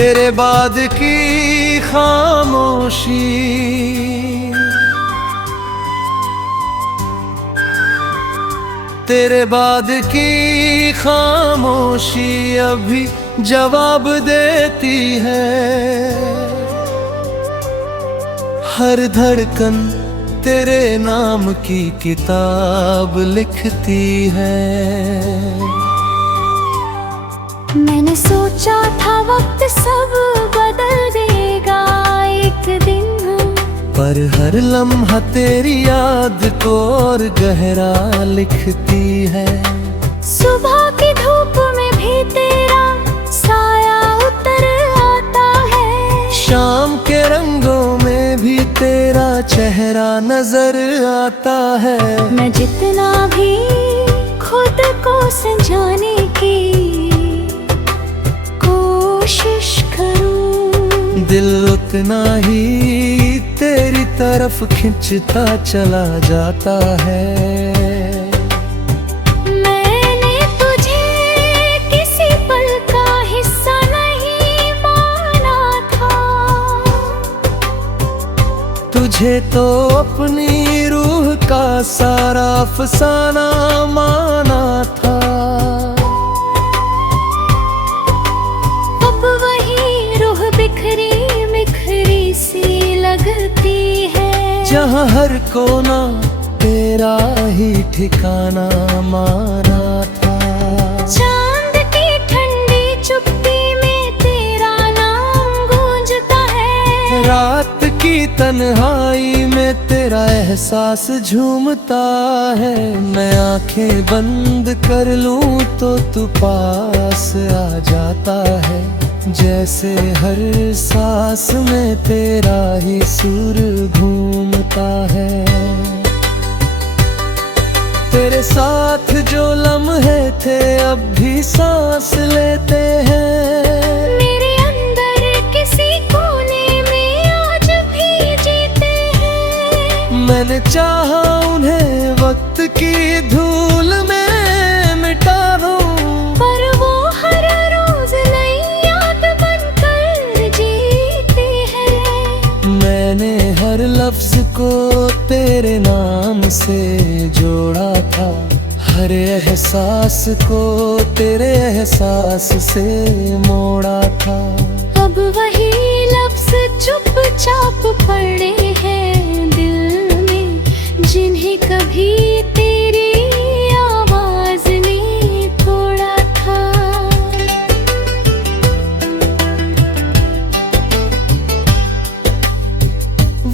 तेरे बाद की खामोशी, तेरे बाद की खामोशी अभी जवाब देती है। हर धड़कन तेरे नाम की किताब लिखती है। मैंने सोचा था वक्त सब बदल देगा एक दिन, पर हर लम्हा तेरी याद को और गहरा लिखती है। सुबह की धूप में भी तेरा साया उतर आता है, शाम के रंगों में भी तेरा चेहरा नजर आता है। मैं जितना भी खुद को संजाने की कोशिश करूं, दिल उतना ही तेरी तरफ खिंचता चला जाता है। मैंने तुझे किसी पल का हिस्सा नहीं माना था, तुझे तो अपनी रूह का सारा अफसाना माना था। अब वही रूह बिखरी बिखरी सी लगती है, जहाँ हर कोना तेरा ही ठिकाना माना था। चांद की ठंडी चुप्पी में तेरा नाम गूंजता है, रात की तन्हाई में तेरा एहसास झूमता है। मैं आंखें बंद कर लूं तो तू पास आ जाता है, जैसे हर सांस में तेरा ही सुर घूमता है। तेरे साथ जो लम्हे थे अब भी सांस लेते हैं, मेरे अंदर किसी कोने में आज भी जीते हैं। मैंने चाहा उन्हें वक्त की धूल में मिटा दूं, पर वो हर रोज नई याद बनकर जीती है। मैंने हर लफ्ज को तेरे नाम से जोड़ा था, हर एहसास को तेरे एहसास से मोड़ा था। अब वही लफ्ज चुपचाप पड़े हैं दिल में, जिन्हें कभी तेरी आवाज ने तोड़ा था।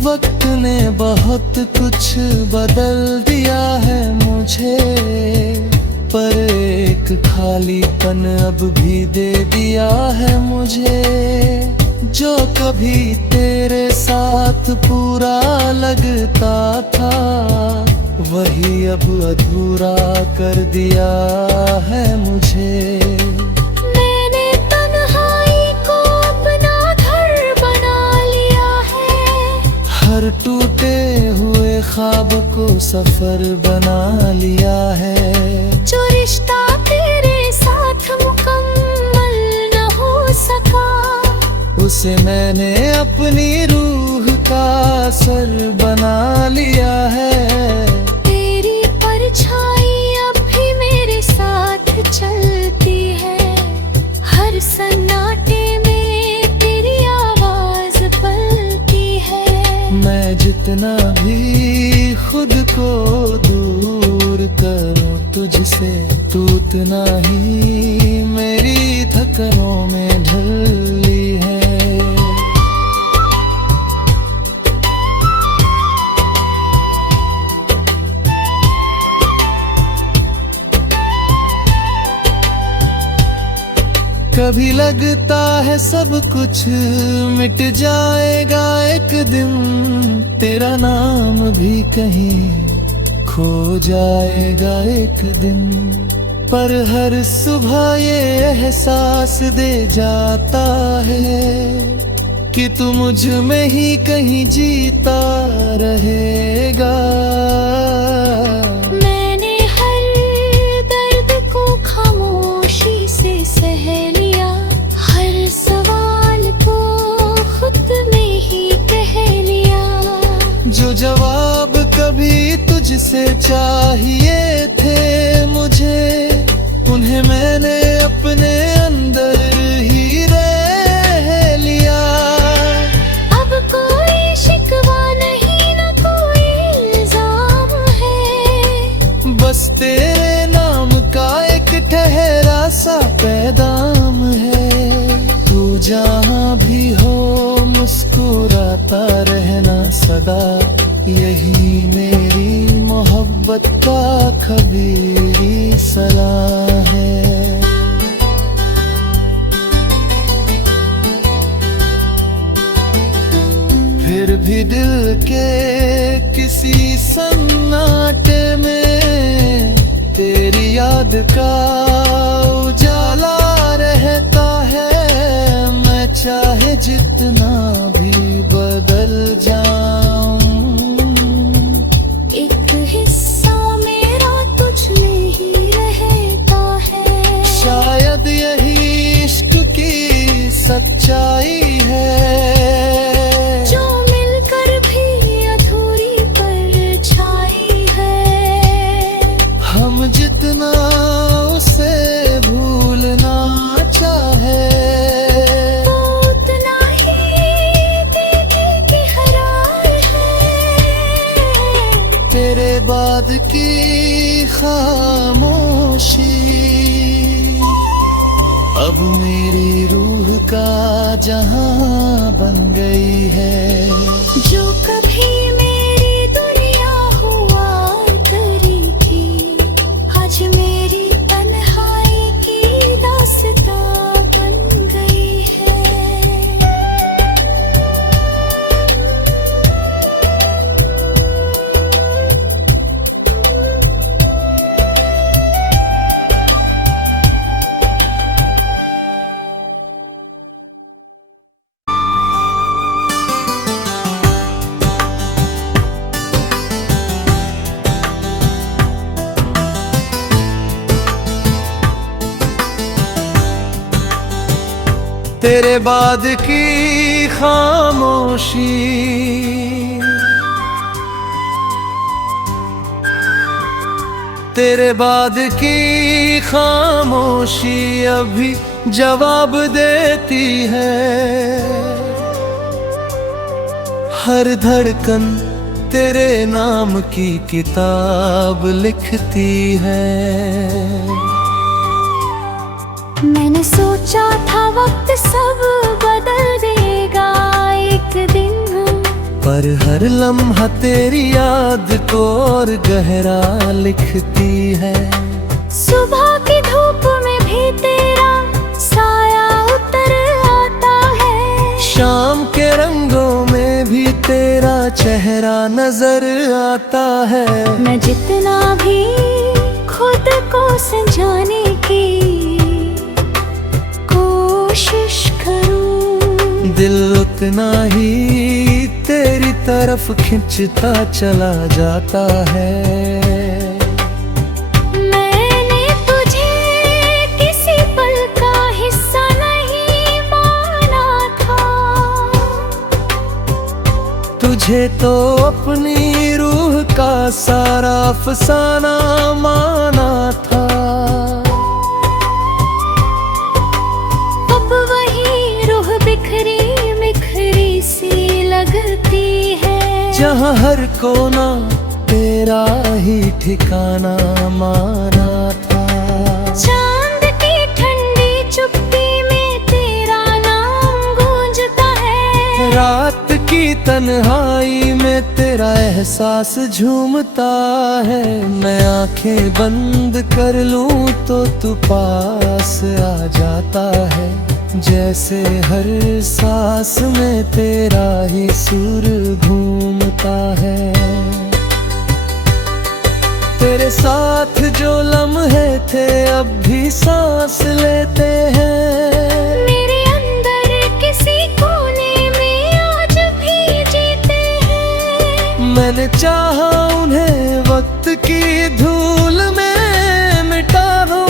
वक्त ने बहुत कुछ बदल दिया है मुझे, पर एक खालीपन अब भी दे दिया है मुझे। जो कभी तेरे साथ पूरा लगता था, वही अब अधूरा कर दिया है मुझे। मैंने तन्हाई को अपना घर बना लिया है, हर टूटे हुए ख्वाब को सफर बना लिया है। जो रिश्ता तेरे साथ मुकम्मल न हो सका, उसे मैंने अपनी रूह का सर बना लिया है। तेरी परछाई अब भी मेरे साथ चलती है, हर सन्नाटे में तेरी आवाज पलती है। मैं जितना भी खुद को दूर करूं तुझसे, तू उतना ही मेरी धड़कनों में ढली है। कभी लगता है सब कुछ मिट जाएगा एक दिन, तेरा नाम भी कहीं खो जाएगा एक दिन। पर हर सुबह ये एहसास दे जाता है कि तू मुझ में ही कहीं जीता रहेगा। मैंने हर दर्द को खामोशी से सह लिया, हर सवाल भी तुझसे चाहिए थे मुझे, उन्हें मैंने अपने अंदर ही रह लिया। अब कोई शिकवा नहीं न कोई इल्जाम है, बस तेरे नाम का एक ठहरा सा पैगाम है। तू जहाँ भी हो मुस्कुराता रहना सदा, यही मेरी मोहब्बत का खबीरी सलाह है। फिर भी दिल के किसी सन्नाटे में तेरी याद का उजाला रहता है। मैं चाहे जितना भी बदल जाऊं, एक हिस्सा मेरा तुझ में ही रहता है। शायद यही इश्क की सच्चाई है, जो मिलकर भी अधूरी परछाई है। हम जितना उसे भूलना चाहे, वो उतना ही दिल की हरार है। तेरे बाद की खामोशी अब मेरी रूह का जहां बन गई है। जो कभी मेरी दुनिया हुआ करी थी, आज मेरी तन्हाई की दास्तां बन गई है। तेरे बाद की खामोशी तेरे बाद की खामोशी अभी जवाब देती है। हर धड़कन तेरे नाम की किताब लिखती है। मैंने सोचा था वक्त सब बदल देगा एक दिन, पर हर लम्हा तेरी याद को और गहरा लिखती है। सुबह की धूप में भी तेरा साया उतर आता है। शाम के रंगों में भी तेरा चेहरा नजर आता है। मैं जितना भी खुद को समझाने की कोशिश करूं, दिल उतना ही तेरी तरफ खिंचता चला जाता है। मैंने तुझे किसी पल का हिस्सा नहीं माना था, तुझे तो अपनी रूह का सारा अफसाना माना था। अब वही रूह बिखरी बिखरी सी लगती है, जहाँ हर कोना तेरा ही ठिकाना माना था। चांद की ठंडी चुप्पी में तेरा नाम गूंजता है। रात की तन्हाई में तेरा एहसास झूमता है। मैं आंखें बंद कर लूं तो तू पास आ जाता है। जैसे हर सांस में तेरा ही सुर घूमता है। तेरे साथ जो लम्हे थे अब भी सांस लेते हैं। मेरे अंदर किसी कोने में आज भी जीते हैं। मैंने चाहा उन्हें वक्त की धूल में मिटा दूं,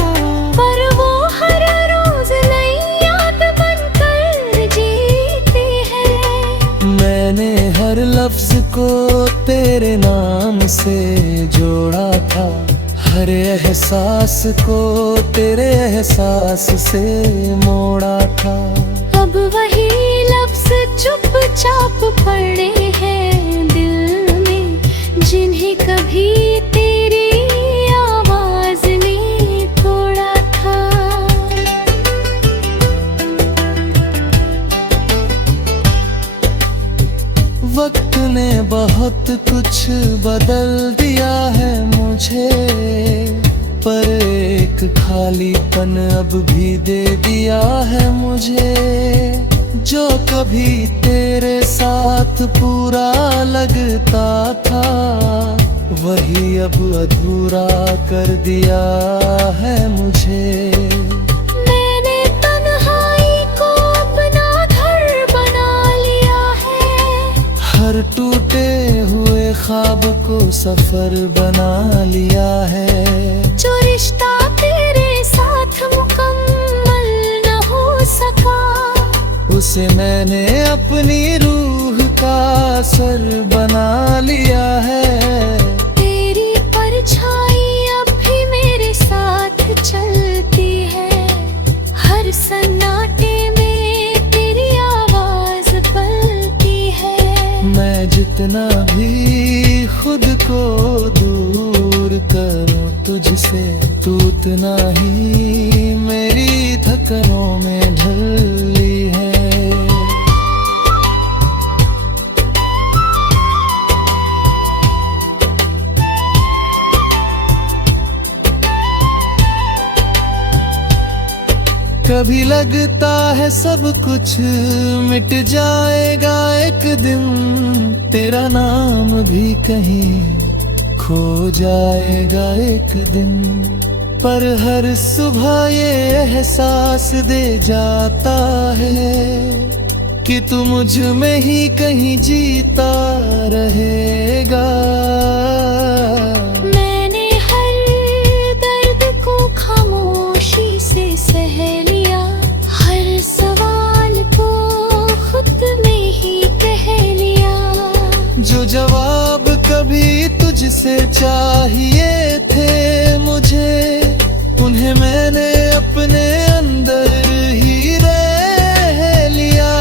पर वो हर रोज नई याद बनकर जीते हैं। मैंने हर लफ्ज को तेरे नाम से जोड़ा था, हर एहसास को तेरे एहसास से मोड़ा था। अब वही लफ्ज चुपचाप पड़े हैं दिल में, जिन्हें कभी तेरी आवाज ने तोड़ा था। वक्त ने बहुत कुछ बदल दिया है मुझे, पर एक खालीपन अब भी दे दिया है मुझे। जो कभी तेरे साथ पूरा लगता था, वही अब अधूरा कर दिया है मुझे। मैंने तन्हाई को अपना घर बना लिया है, हर टूटे हुए ख्वाब को सफर बना लिया है। जो रिश्ता तेरे साथ मुकम्मल न हो सका, उसे मैंने अपनी रूह का सर बना लिया है। तेरी परछाई अब भी मेरे साथ चलती है, हर सन्नाटे में तेरी आवाज पलती है। मैं जितना भी खुद को दूर करूं तुझसे, तू उतना ही मेरी धड़कनों में ढली है। कभी लगता है सब कुछ मिट जाएगा एक दिन, तेरा नाम भी कहीं खो जाएगा एक दिन। पर हर सुबह ये एहसास दे जाता है कि तू मुझ में ही कहीं जीता रहेगा। मैंने हर दर्द को खामोशी से सह लिया, हर सवाल को खुद में ही कह लिया। जो जवाब कभी तुझसे चाहिए थे मुझे, उन्हें मैंने अपने अंदर ही रह लिया।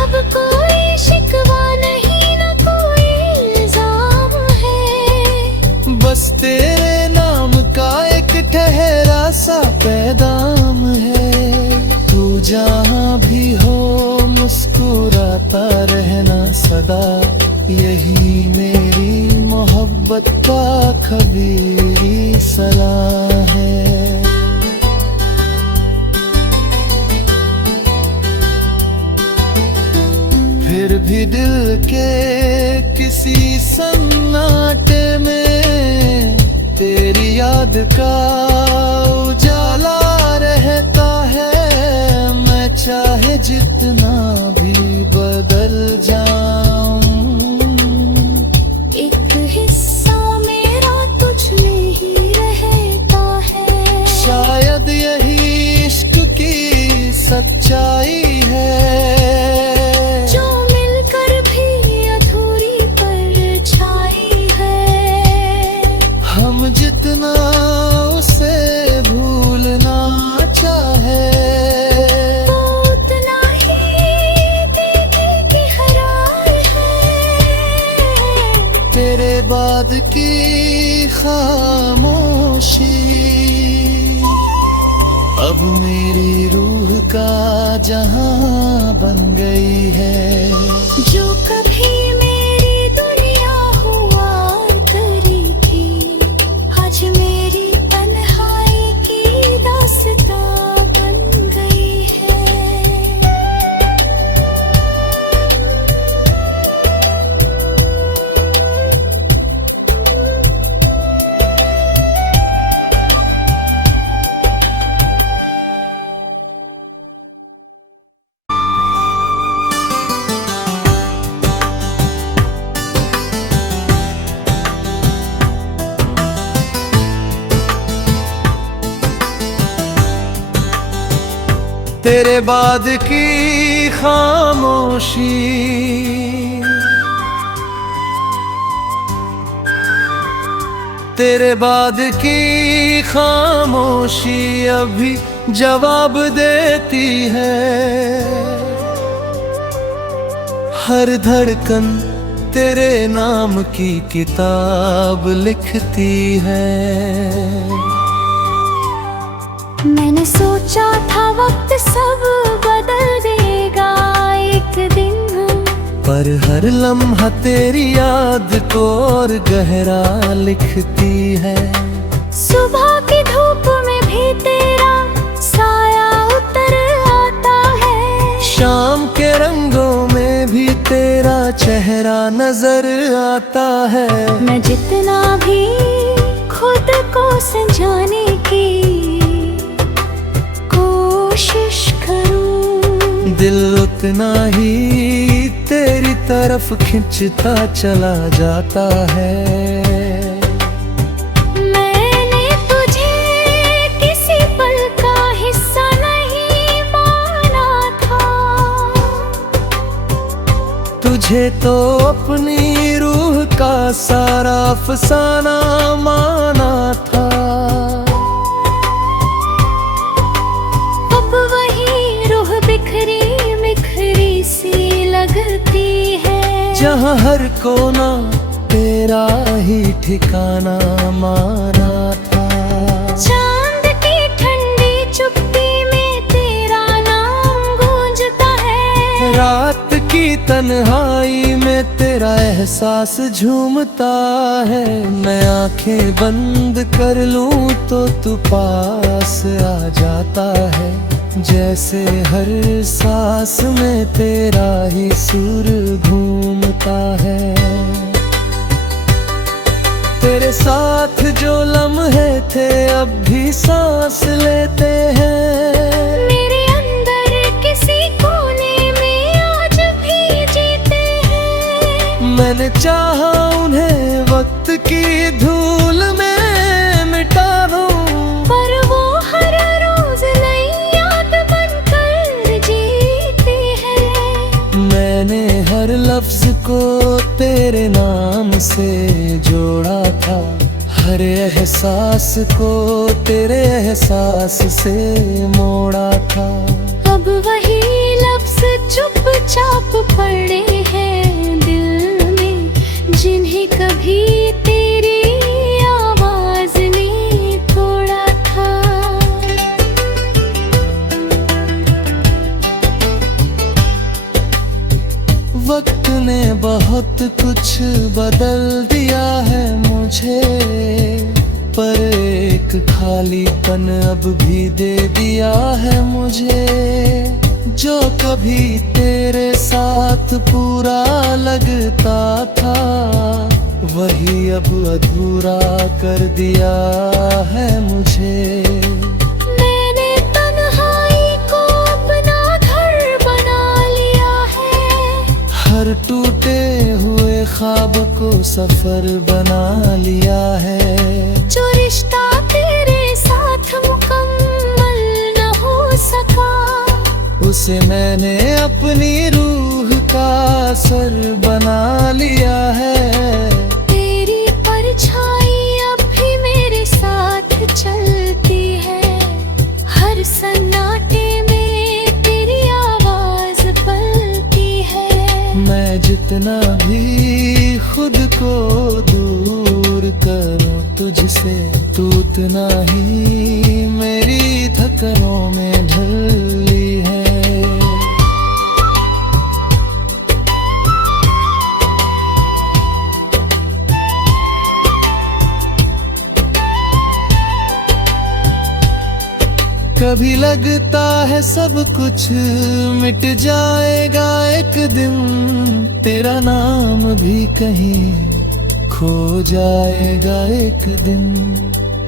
अब कोई शिकवा नहीं, न कोई इल्जाम है, बस तेरे नाम का एक ठहरा सा पैगाम है। तू जहाँ भी हो मुस्कुराता रहना सदा, यही मेरी मोहब्बत का खबीरी सलाह है। फिर भी दिल के किसी सन्नाटे में तेरी याद का उजाला रहता है। मैं चाहे जितना भी बदल जाऊं, एक हिस्सा मेरा तुझ में ही रहता है। शायद यही इश्क की सच्चाई है, जो मिलकर भी अधूरी परछाई है। हम जितना उसे भूलना चाहे, वो उतना ही दिल की हरार है। तेरे बाद की खामोशी अब मेरी रूह का जहां बन गई है। जो कभी मेरी दुनिया हुआ करी थी, आज मेरी तन्हाई की दास्तां बन गई है। तेरे बाद की खामोशी तेरे बाद की खामोशी अभी जवाब देती है। हर धड़कन तेरे नाम की किताब लिखती है। मैंने सोचा था वक्त सब बदल देगा एक दिन, पर हर लम्हा तेरी याद को और गहरा लिखती है। सुबह की धूप में भी तेरा साया उतर आता है, शाम के रंगों में भी तेरा चेहरा नजर आता है। मैं जितना भी खुद को समझाने की कोशिश करूं, दिल उतना ही तेरी तरफ खिंचता चला जाता है। मैंने तुझे किसी पल का हिस्सा नहीं माना था, तुझे तो अपनी रूह का सारा अफसाना माना था। अब वही रूह बिखरी बिखरी सी लगती है, जहाँ हर कोना तेरा ही ठिकाना माना था। चांद की ठंडी चुप्पी में तेरा नाम गूंजता है, रात की तन्हाई में तेरा एहसास झूमता है। मैं आंखें बंद कर लूं तो तू पास आ जाता है, जैसे हर सांस में तेरा ही सुर घूमता है। तेरे साथ जो लम्हे थे अब भी सांस लेते हैं, मेरे अंदर किसी कोने में आज भी जीते हैं। मैंने चाहा उन्हें वक्त की धूल में मिटा दूं, पर वो हर रोज नई याद बनकर जीती है। मैंने हर लफ्ज को तेरे नाम से जोड़ा था, हर एहसास को तेरे एहसास से मोड़ा था। अब वही लफ्ज चुपचाप पड़े हैं दिल में, जिन्हें कभी तेरी आवाज ने तोड़ा था। वक्त ने बहुत कुछ बदल दिया है मुझे, पर एक खालीपन अब भी दे दिया है मुझे। जो कभी तेरे साथ पूरा लगता था, वही अब अधूरा कर दिया है मुझे। मैंने तन्हाई को अपना घर बना लिया है, हर टूटे हुए ख्वाब को सफर बना लिया है। जो रिश्ता तेरे साथ मुकम्मल न हो सका, उसे मैंने अपनी रूह का सर बना लिया है। तेरी परछाई अब भी मेरे साथ चलती है, हर सन्नाटे में तेरी आवाज पलती है। मैं जितना भी खुद को दूर करूं तुझसे, तू उतना ही मेरी धड़कनों में ढली है। कभी लगता है सब कुछ मिट जाएगा एक दिन, तेरा नाम भी कहीं खो जाएगा एक दिन।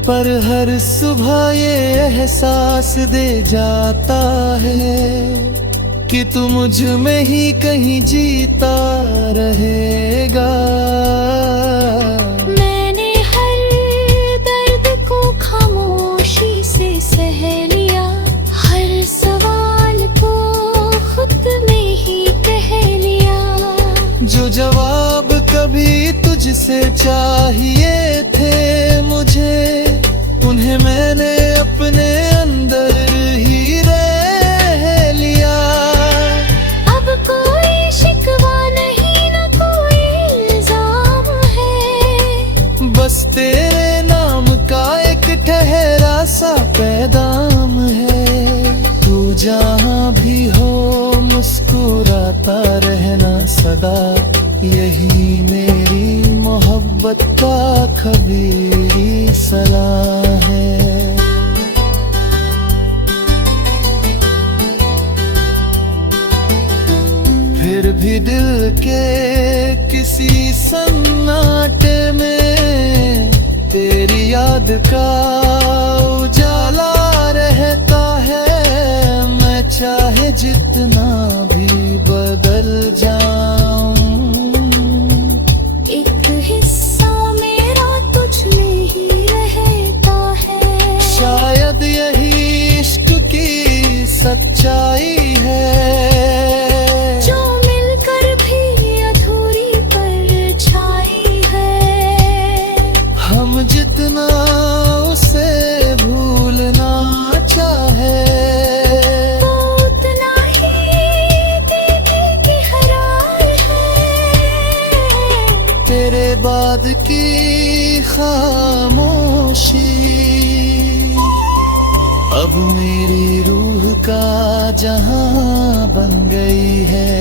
पर हर सुबह ये एहसास दे जाता है कि तू मुझ में ही कहीं जीता रहेगा। मैंने हर दर्द को खामोशी से सह लिया, हर सवाल को खुद में ही कह लिया। जो जवाब कभी तुझसे चाहिए थे मुझे, उन्हें मैंने अपने अंदर ही रह लिया। अब कोई शिकवा नहीं, न कोई इल्जाम है, बस तेरे नाम का एक ठहरा सा पैगाम है। तू जहाँ भी हो मुस्कुराता रहना सदा, यही मेरी मोहब्बत का खबीरी सलाह है। फिर भी दिल के किसी सन्नाटे में तेरी याद का उजाला रहता है। मैं चाहे जितना भी बदल जाऊं, एक हिस्सा मेरा तुझ में ही रहता है। शायद यही इश्क की सच्चाई है, जो मिलकर भी अधूरी परछाई है। हम जितना उसे भूलना चाहे, वो उतना ही बेकरार है। तेरे बाद की खामोशी अब मेरी रूह का जहां बन गई है।